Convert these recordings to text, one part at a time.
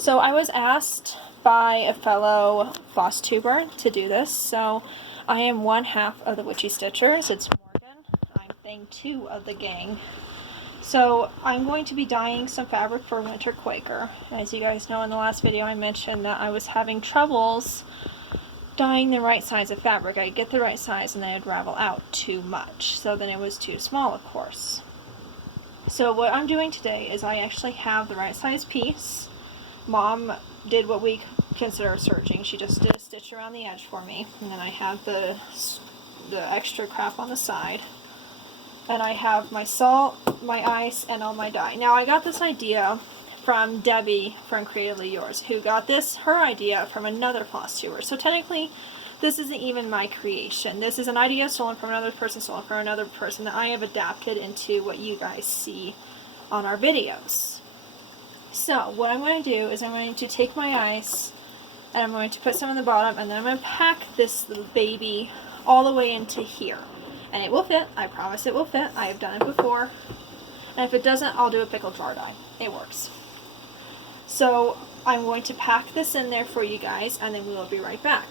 So I was asked by a fellow Flosstuber to do this, so I am one half of the Witchy Stitchers. It's Morgan. I'm thing 2 of the gang. So I'm going to be dyeing some fabric for Winter Quaker. As you guys know, in the last video I mentioned that I was having troubles dyeing the right size of fabric. I'd get the right size and then it'd ravel out too much. So then it was too small, of course. So what I'm doing today is I actually have the right size piece. Mom did what we consider serging. She just did a stitch around the edge for me. And then I have the extra crap on the side. And I have my salt, my ice, and all my dye. Now I got this idea from Debbie from Creatively Yours, who got her idea from another Flosstuber. So technically, this isn't even my creation. This is an idea stolen from another person, that I have adapted into what you guys see on our videos. So what I'm going to do is I'm going to take my ice and I'm going to put some in the bottom, and then I'm going to pack this little baby all the way into here. And it will fit. I promise it will fit. I have done it before. And if it doesn't, I'll do a pickle jar dye. It works. So I'm going to pack this in there for you guys, and then we will be right back.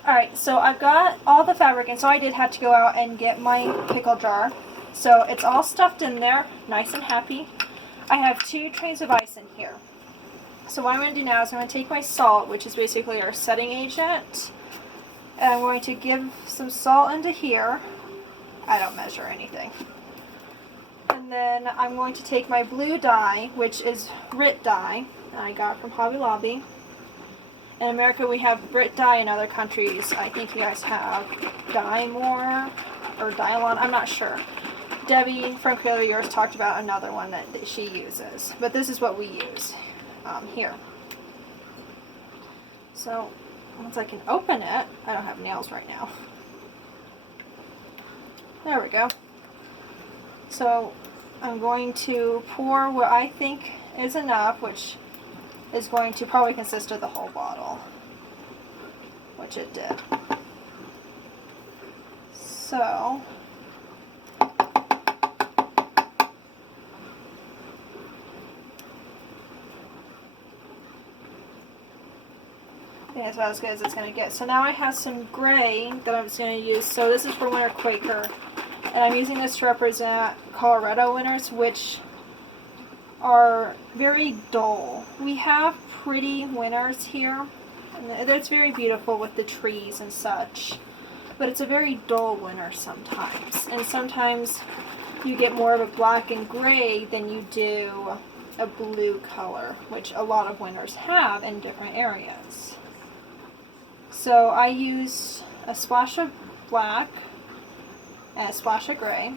Alright, so I've got all the fabric, and so I did have to go out and get my pickle jar. So it's all stuffed in there, nice and happy. I have 2 trays of ice in here. So what I'm going to do now is I'm going to take my salt, which is basically our setting agent, and I'm going to give some salt into here. I don't measure anything. And then I'm going to take my blue dye, which is Brit dye, that I got from Hobby Lobby. In America we have Brit dye. In other countries I think you guys have Dye More or Dialon, I'm not sure. Debbie from Creatively Yours talked about another one that she uses, but this is what we use here. So once I can open it, I don't have nails right now. There we go. So I'm going to pour what I think is enough, which is going to probably consist of the whole bottle, which it did. So yeah, that's about as good as it's going to get. So now I have some gray that I'm just going to use. So this is for Winter Quaker. And I'm using this to represent Colorado winters, which are very dull. We have pretty winters here, and it's very beautiful with the trees and such. But it's a very dull winter sometimes. And sometimes you get more of a black and gray than you do a blue color, which a lot of winters have in different areas. So I use a splash of black and a splash of gray.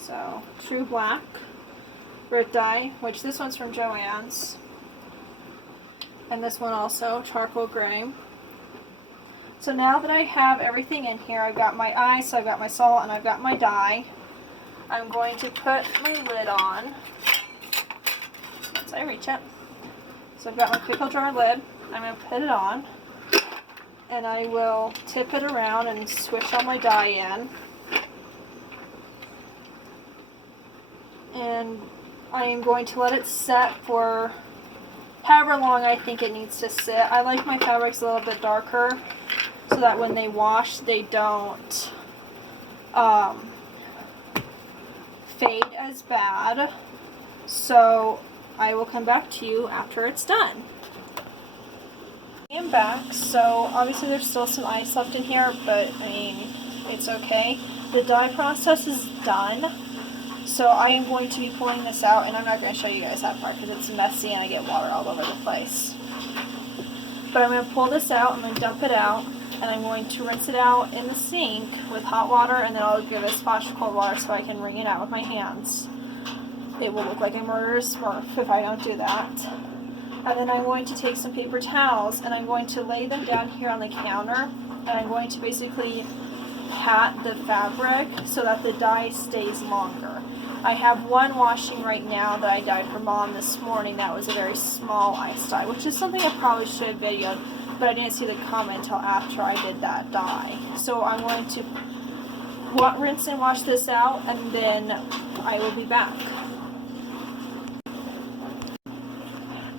So true black, Brit dye, which this one's from Joann's, and this one also, charcoal gray. So now that I have everything in here, I've got my ice, I've got my salt, and I've got my dye, I'm going to put my lid on once I reach it. So I've got my pickle jar lid, I'm going to put it on, and I will tip it around and swish all my dye in. And I am going to let it set for however long I think it needs to sit. I like my fabrics a little bit darker so that when they wash they don't fade as bad. So I will come back to you after it's done. I am back, so obviously there's still some ice left in here, but I mean, it's okay. The dye process is done. So I am going to be pulling this out, and I'm not going to show you guys that part because it's messy and I get water all over the place. But I'm going to pull this out, I'm going to dump it out, and I'm going to rinse it out in the sink with hot water, and then I'll give it a splash of cold water so I can wring it out with my hands. It will look like a murderous smurf if I don't do that. And then I'm going to take some paper towels, and I'm going to lay them down here on the counter, and I'm going to basically pat the fabric so that the dye stays longer. I have one washing right now that I dyed for Mom this morning. That was a very small ice dye, which is something I probably should have videoed, but I didn't see the comment until after I did that dye. So I'm going to rinse and wash this out, and then I will be back.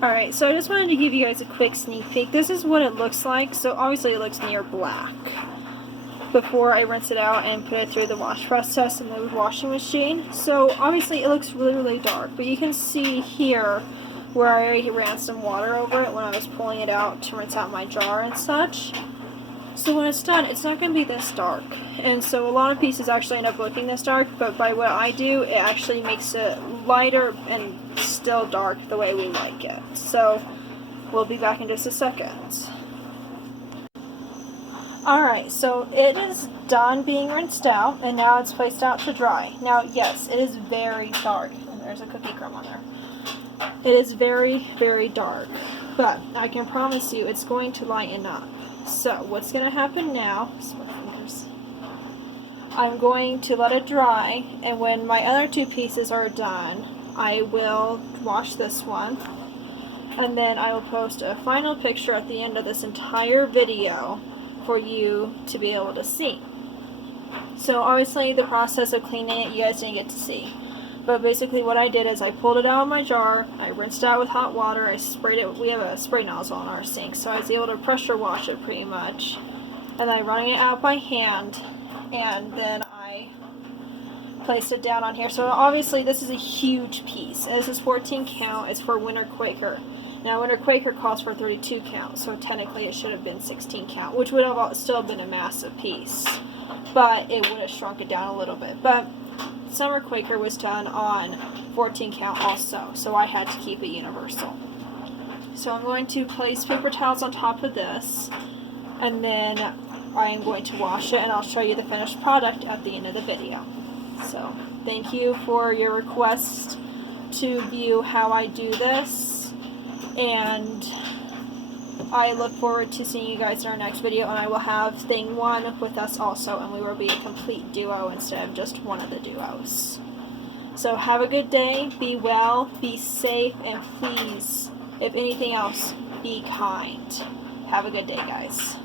Alright, so I just wanted to give you guys a quick sneak peek. This is what it looks like. So obviously it looks near black before I rinse it out and put it through the wash process in the washing machine. So obviously it looks really, really dark, but you can see here where I already ran some water over it when I was pulling it out to rinse out my jar and such. So when it's done, it's not going to be this dark. And so a lot of pieces actually end up looking this dark, but by what I do, it actually makes it lighter and still dark the way we like it. So we'll be back in just a second. Alright, so it is done being rinsed out, and now it's placed out to dry. Now, yes, it is very dark. And there's a cookie crumb on there. It is very, very dark, but I can promise you it's going to lighten up. So what's going to happen now, I'm going to let it dry, and when my other two pieces are done, I will wash this one, and then I will post a final picture at the end of this entire video for you to be able to see. So obviously the process of cleaning it you guys didn't get to see. But basically what I did is I pulled it out of my jar, I rinsed it out with hot water, I sprayed it, we have a spray nozzle on our sink, so I was able to pressure wash it pretty much. And then I run it out by hand, and then I placed it down on here. So obviously this is a huge piece. This is 14 count, it's for Winter Quaker. Now Winter Quaker calls for 32 count, so technically it should have been 16 count, which would have still been a massive piece. But it would have shrunk it down a little bit. But Summer Quaker was done on 14 count also, so I had to keep it universal. So I'm going to place paper towels on top of this, and then I am going to wash it, and I'll show you the finished product at the end of the video. So thank you for your request to view how I do this, and I look forward to seeing you guys in our next video, and I will have thing 1 with us also, and we will be a complete duo instead of just one of the duos. So have a good day, be well, be safe, and please, if anything else, be kind. Have a good day, guys.